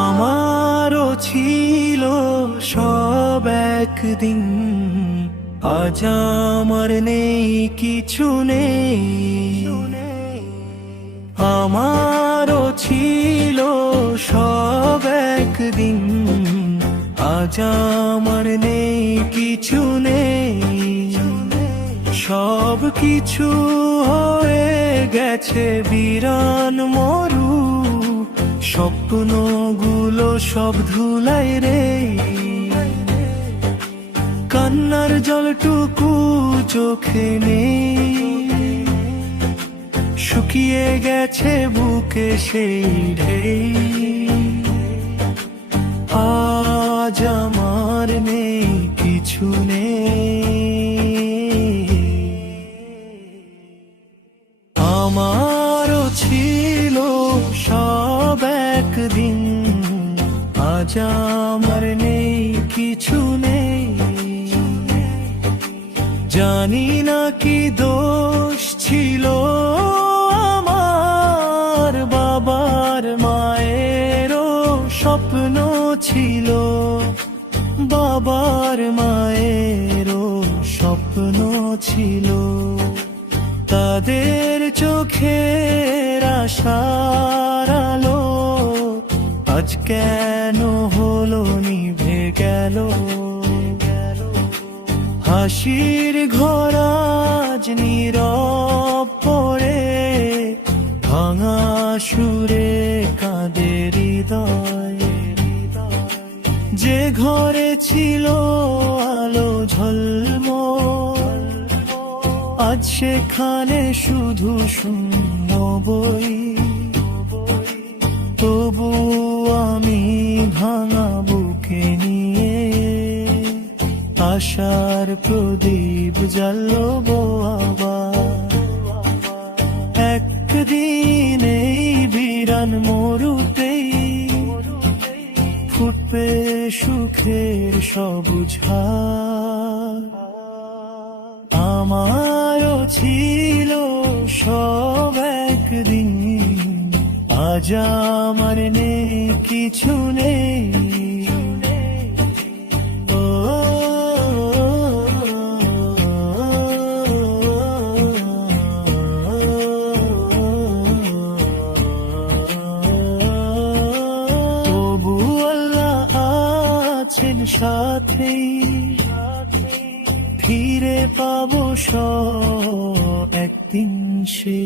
আমারও ছিল সব একদিন, আজ আমার নেই কিছু নেই। আমারও ছিল সব একদিন, আজ আমার নেই কিছু নেই। সব কিছু হয়ে গেছে বিরান মরু, স্বপ্নগুলো সব ধুলাই রে। কান্নার জলটুকু চোখে নেই, শুকিয়ে গেছে বুকে সেই ঢেই। আজ আমার নেই কিছু নেই। আমারও ছিল সব একদিন, আজ আমার নেই কিছু নেই। জানি না কি দোষ ছিল আমার, বাবার মায়েরও স্বপ্ন ছিল, বাবার মায়েরও স্বপ্ন ছিল। তাদের চোখের আশার আলো আজ কেন হলো নিভে গেল। হাসির ঘর আজ নীরব পড়ে, ভাঙা সুরে কাঁদে হৃদয়। যে ঘরে ছিল আলো ঝলমল, আজ সেখানে শুধু শূন্য বই। তবু আমি ভাঙা বুকে নিয়ে আশার প্রদীপ জ্বালবো আবার। একদিন এই বিরান মরুতেই ফুটবে সুখের সবুজ হার। আমারও ছিল সব একদিন, আজ আমার নেই কিছু নেই। তবু আল্লাহ আছেন সাথেই, ফিরে পাবো সব একদিন সে।